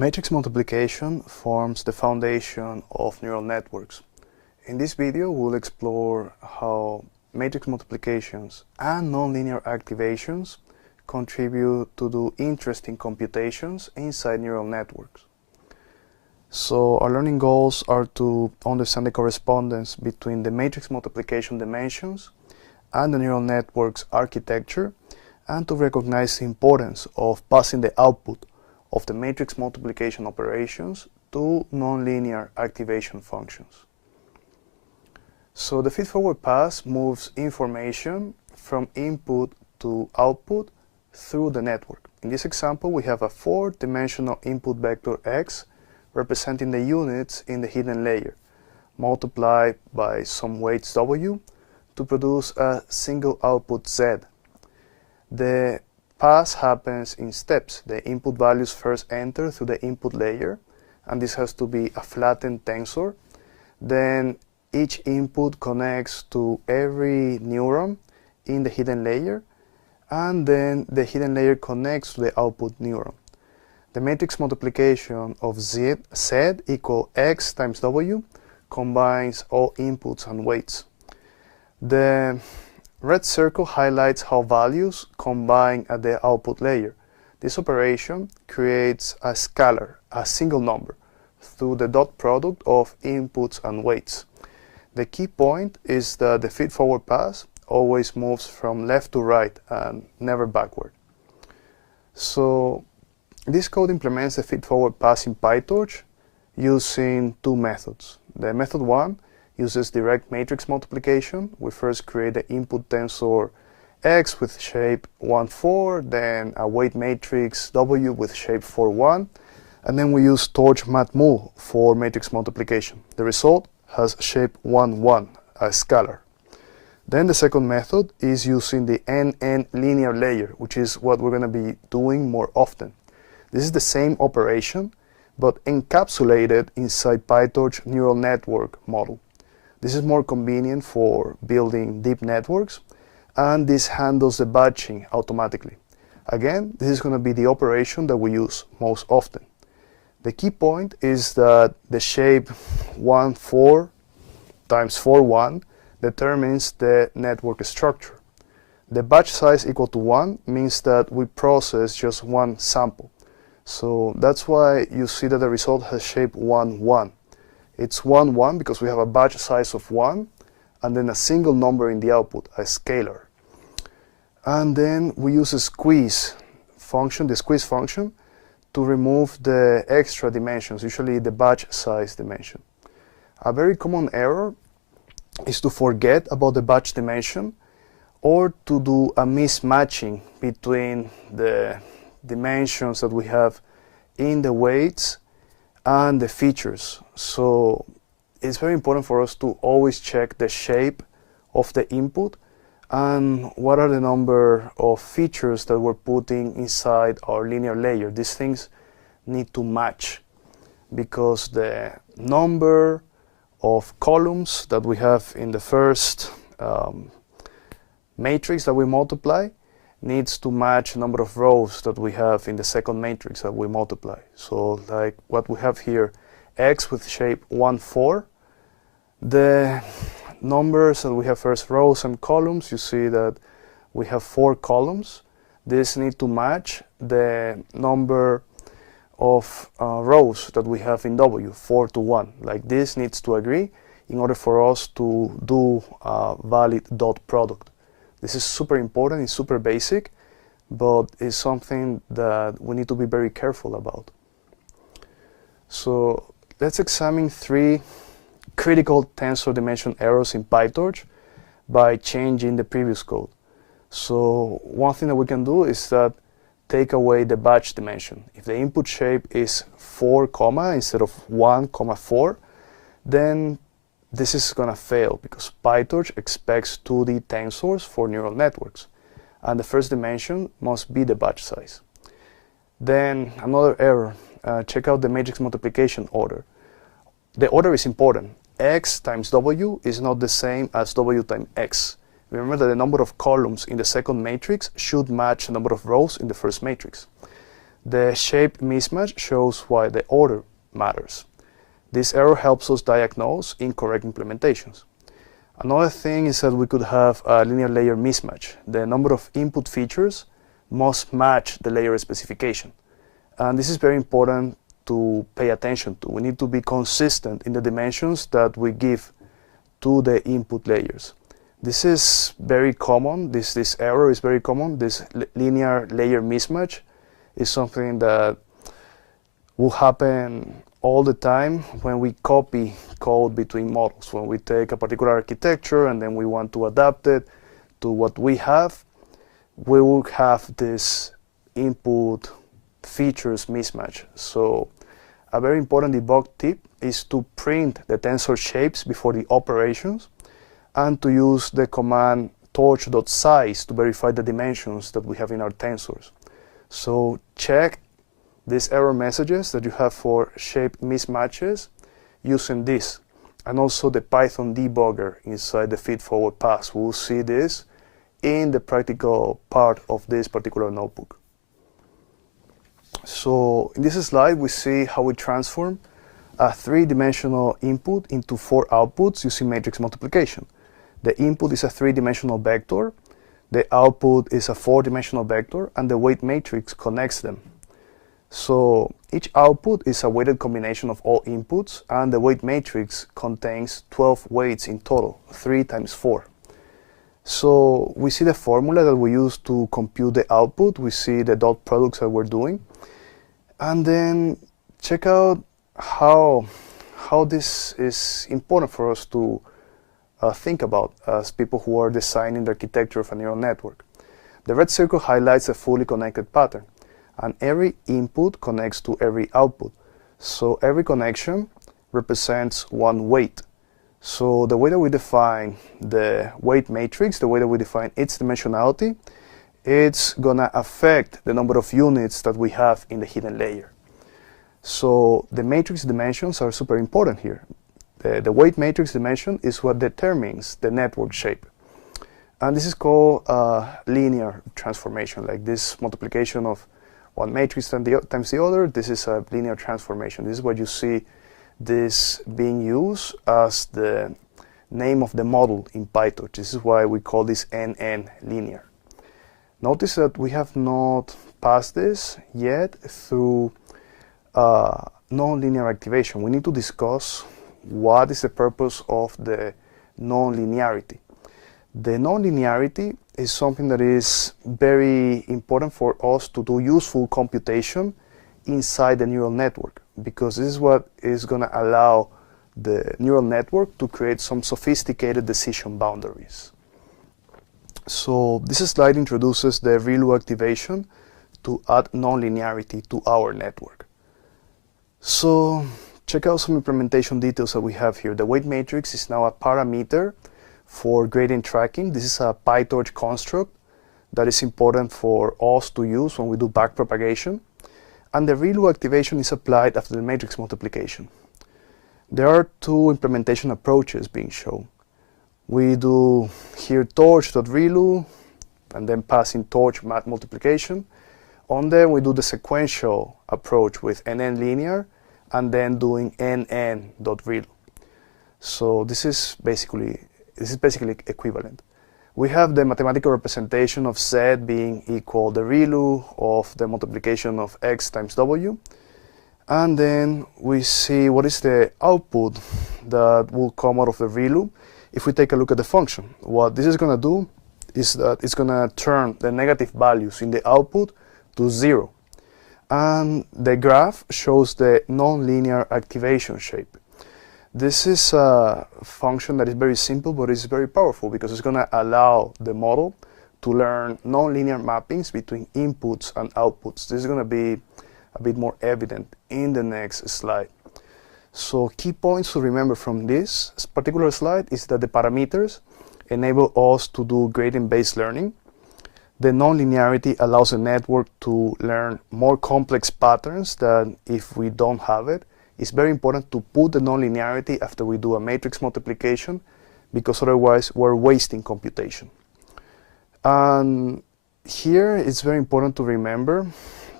Matrix multiplication forms the foundation of neural networks. In this video, we'll explore how matrix multiplications and nonlinear activations contribute to do interesting computations inside neural networks. So our learning goals are to understand the correspondence between the matrix multiplication dimensions and the neural network's architecture, and to recognize the importance of passing the output of the matrix multiplication operations to nonlinear activation functions. So the feedforward pass moves information from input to output through the network. In this example, we have a 4-dimensional input vector x representing the units in the hidden layer, multiplied by some weights w to produce a single output z. The pass happens in steps. The input values first enter through the input layer, and this has to be a flattened tensor. Then each input connects to every neuron in the hidden layer, and then the hidden layer connects to the output neuron. The matrix multiplication of z equal x times w combines all inputs and weights. The red circle highlights how values combine at the output layer. This operation creates a scalar, a single number, through the dot product of inputs and weights. The key point is that the feedforward pass always moves from left to right and never backward. So this code implements the feedforward pass in PyTorch using two methods. The method 1 uses direct matrix multiplication. We first create the input tensor x with shape 1, 4, then a weight matrix w with shape 4, 1, and then we use torch matmul for matrix multiplication. The result has shape 1, 1, a scalar. Then the second method is using the NN linear layer, which is what we're going to be doing more often. This is the same operation, but encapsulated inside PyTorch neural network model. This is more convenient for building deep networks, and this handles the batching automatically. Again, this is going to be the operation that we use most often. The key point is that the shape 1, 4 times 4, 1 determines the network structure. The batch size equal to 1 means that we process just one sample. So that's why you see that the result has shape 1, 1. It's 1, 1 because we have a batch size of 1, and then a single number in the output, a scalar. And then we use a squeeze function, the squeeze function, to remove the extra dimensions, usually the batch size dimension. A very common error is to forget about the batch dimension, or to do a mismatching between the dimensions that we have in the weights and the features. So it's very important for us to always check the shape of the input and what are the number of features that we're putting inside our linear layer. These things need to match, because the number of columns that we have in the first matrix that we multiply needs to match the number of rows that we have in the second matrix that we multiply. So like what we have here, x with shape 1, 4, the numbers that we have first rows and columns, you see that we have 4 columns. This need to match the number of rows that we have in w, 4 to 1. Like this needs to agree in order for us to do a valid dot product. This is super important, it's super basic, but it's something that we need to be very careful about. So let's examine 3 critical tensor dimension errors in PyTorch by changing the previous code. So one thing that we can do is that take away the batch dimension. If the input shape is 4, instead of 1, 4, then this is going to fail, because PyTorch expects 2D tensors for neural networks, and the first dimension must be the batch size. Then another error, check out the matrix multiplication order. The order is important. X times W is not the same as W times X. Remember that the number of columns in the second matrix should match the number of rows in the first matrix. The shape mismatch shows why the order matters. This error helps us diagnose incorrect implementations. Another thing is that we could have a linear layer mismatch. The number of input features must match the layer specification. And this is very important to pay attention to. We need to be consistent in the dimensions that we give to the input layers. This is very common. This error is very common. This linear layer mismatch is something that will happen all the time when we copy code between models. When we take a particular architecture and then we want to adapt it to what we have, we will have this input features mismatch. So a very important debug tip is to print the tensor shapes before the operations and to use the command torch.size to verify the dimensions that we have in our tensors. So check these error messages that you have for shape mismatches using this, and also the Python debugger inside the feedforward pass. We'll see this in the practical part of this particular notebook. So in this slide we see how we transform a three-dimensional input into four outputs using matrix multiplication. The input is a three-dimensional vector, the output is a four-dimensional vector, and the weight matrix connects them. So each output is a weighted combination of all inputs, and the weight matrix contains 12 weights in total, 3 times 4. So we see the formula that we use to compute the output. We see the dot products that we're doing. And then check out how this is important for us to think about as people who are designing the architecture of a neural network. The red circle highlights a fully connected pattern, and every input connects to every output. So every connection represents one weight. So the way that we define the weight matrix, the way that we define its dimensionality, it's gonna affect the number of units that we have in the hidden layer. So the matrix dimensions are super important here. The weight matrix dimension is what determines the network shape. And this is called linear transformation, like this multiplication of one matrix times the other. This is a linear transformation. This is what you see this being used as the name of the model in PyTorch. This is why we call this NN linear. Notice that we have not passed this yet through nonlinear activation. We need to discuss what is the purpose of the nonlinearity. The nonlinearity is something that is very important for us to do useful computation inside the neural network, because this is what is going to allow the neural network to create some sophisticated decision boundaries. So this slide introduces the ReLU activation to add nonlinearity to our network. So check out some implementation details that we have here. The weight matrix is now a parameter for gradient tracking. This is a PyTorch construct that is important for us to use when we do backpropagation. And the ReLU activation is applied after the matrix multiplication. There are two implementation approaches being shown. We do here torch.ReLU and then passing torch mat multiplication. On there we do the sequential approach with NN linear and then doing NN.ReLU. So this is basically equivalent. We have the mathematical representation of Z being equal the ReLU of the multiplication of X times W. And then we see what is the output that will come out of the ReLU. If we take a look at the function, what this is going to do is that it's going to turn the negative values in the output to 0. And the graph shows the nonlinear activation shape. This is a function that is very simple, but it's very powerful because it's going to allow the model to learn nonlinear mappings between inputs and outputs. This is going to be a bit more evident in the next slide. So key points to remember from this particular slide is that the parameters enable us to do gradient-based learning. The nonlinearity allows the network to learn more complex patterns than if we don't have it. It's very important to put the nonlinearity after we do a matrix multiplication, because otherwise we're wasting computation. And here it's very important to remember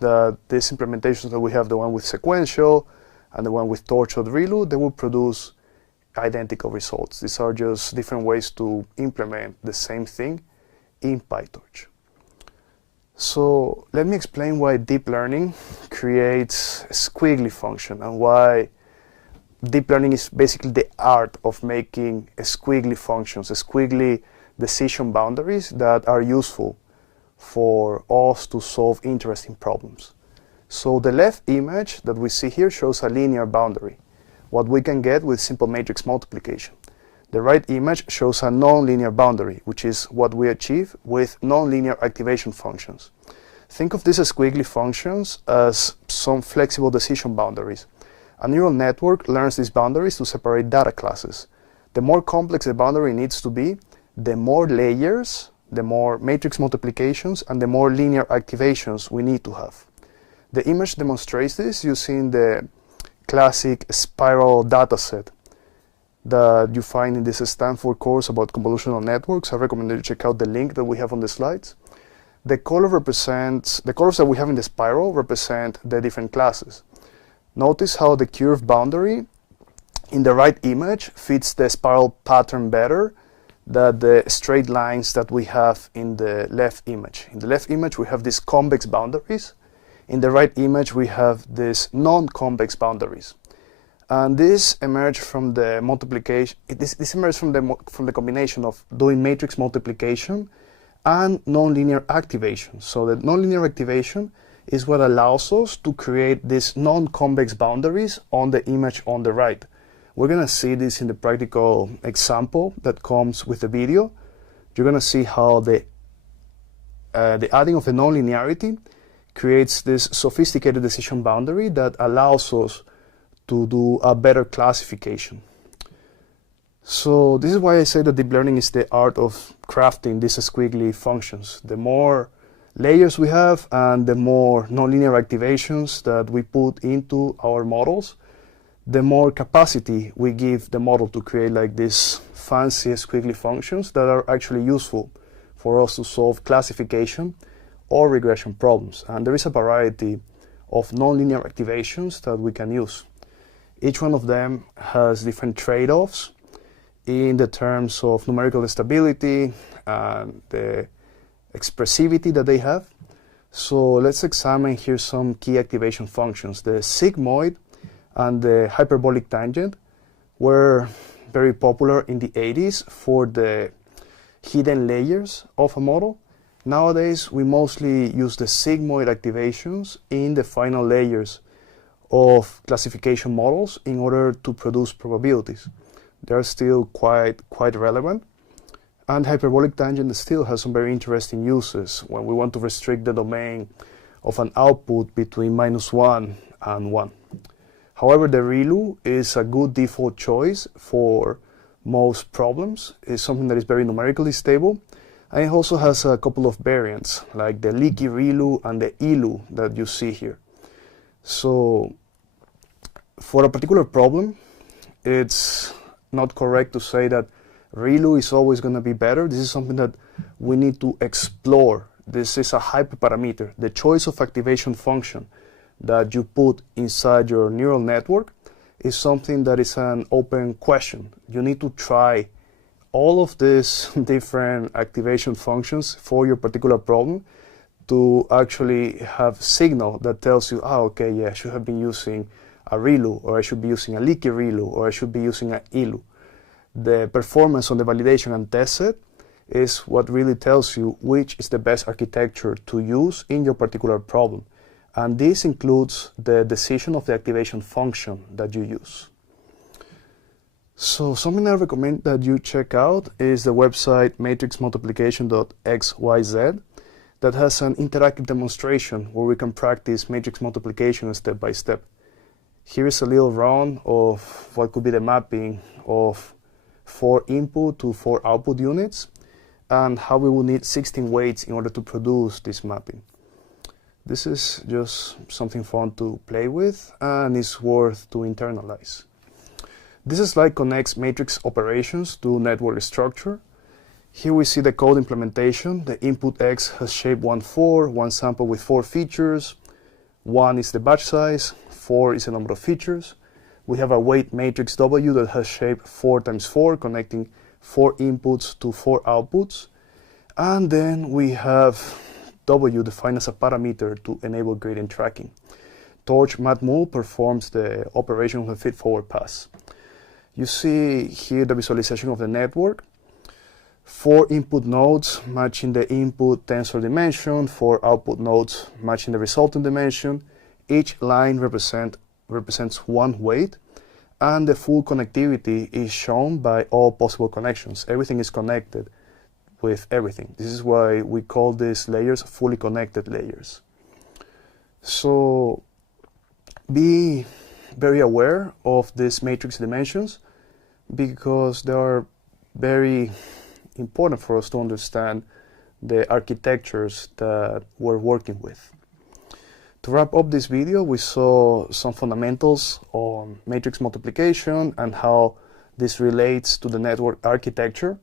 that these implementations that we have, the one with sequential and the one with torch or ReLU, they will produce identical results. These are just different ways to implement the same thing in PyTorch. So let me explain why deep learning creates a squiggly function and why deep learning is basically the art of making squiggly functions, squiggly decision boundaries that are useful for us to solve interesting problems. So the left image that we see here shows a linear boundary, what we can get with simple matrix multiplication. The right image shows a nonlinear boundary, which is what we achieve with nonlinear activation functions. Think of these squiggly functions as some flexible decision boundaries. A neural network learns these boundaries to separate data classes. The more complex the boundary needs to be, the more layers, the more matrix multiplications, and the more linear activations we need to have. The image demonstrates this using the classic spiral dataset that you find in this Stanford course about convolutional networks. I recommend that you check out the link that we have on the slides. The colors that we have in the spiral represent the different classes. Notice how the curved boundary in the right image fits the spiral pattern better than the straight lines that we have in the left image. In the left image, we have these convex boundaries. In the right image, we have these non-convex boundaries. And this emerged from the multiplication. This emerged from the combination of doing matrix multiplication and nonlinear activation. So the nonlinear activation is what allows us to create these non-convex boundaries on the image on the right. We're going to see this in the practical example that comes with the video. You're going to see how the adding of the nonlinearity creates this sophisticated decision boundary that allows us to do a better classification. So this is why I say that deep learning is the art of crafting these squiggly functions. The more layers we have and the more nonlinear activations that we put into our models, the more capacity we give the model to create like these fancy squiggly functions that are actually useful for us to solve classification or regression problems. And there is a variety of nonlinear activations that we can use. Each one of them has different trade-offs in the terms of numerical stability and the expressivity that they have. So let's examine here some key activation functions. The sigmoid and the hyperbolic tangent were very popular in the 80s for the hidden layers of a model. Nowadays, we mostly use the sigmoid activations in the final layers of classification models in order to produce probabilities. They're still quite relevant. And hyperbolic tangent still has some very interesting uses when we want to restrict the domain of an output between -1 and 1. However, the ReLU is a good default choice for most problems. It's something that is very numerically stable. And it also has a couple of variants, like the leaky ReLU and the ELU that you see here. So for a particular problem, it's not correct to say that ReLU is always going to be better. This is something that we need to explore. This is a hyperparameter. The choice of activation function that you put inside your neural network is something that is an open question. You need to try all of these different activation functions for your particular problem to actually have signal that tells you, okay, yeah, I should have been using a ReLU, or I should be using a leaky ReLU, or I should be using an ELU. The performance on the validation and test set is what really tells you which is the best architecture to use in your particular problem. And this includes the decision of the activation function that you use. So something I recommend that you check out is the website matrixmultiplication.xyz that has an interactive demonstration where we can practice matrix multiplication step by step. Here is a little run of what could be the mapping of 4 input to 4 output units and how we will need 16 weights in order to produce this mapping. This is just something fun to play with and is worth to internalize. This slide connects matrix operations to network structure. Here we see the code implementation. The input X has shape 1, 4, one sample with 4 features. 1 is the batch size, 4 is the number of features. We have a weight matrix W that has shape 4 times 4, connecting 4 inputs to 4 outputs. And then we have W defined as a parameter to enable gradient tracking. Torch matmul performs the operation of the feed-forward pass. You see here the visualization of the network. 4 input nodes matching the input tensor dimension, 4 output nodes matching the resultant dimension. Each line represents one weight, and the full connectivity is shown by all possible connections. Everything is connected with everything. This is why we call these layers fully connected layers. So be very aware of these matrix dimensions because they are very important for us to understand the architectures that we're working with. To wrap up this video, we saw some fundamentals on matrix multiplication and how this relates to the network architecture.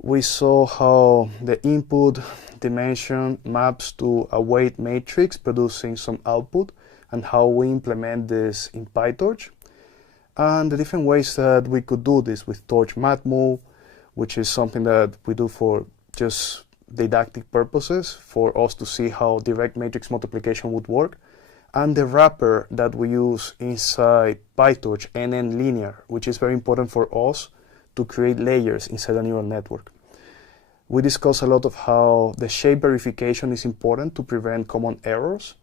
We saw how the input dimension maps to a weight matrix producing some output and how we implement this in PyTorch, and the different ways that we could do this with Torch matmul, which is something that we do for just didactic purposes, for us to see how direct matrix multiplication would work, and the wrapper that we use inside PyTorch, NN linear, which is very important for us to create layers inside a neural network. We discussed a lot of how the shape verification is important to prevent common errors,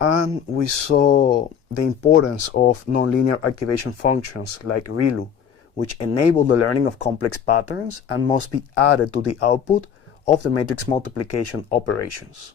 and we saw the importance of nonlinear activation functions like ReLU, which enable the learning of complex patterns and must be added to the output of the matrix multiplication operations.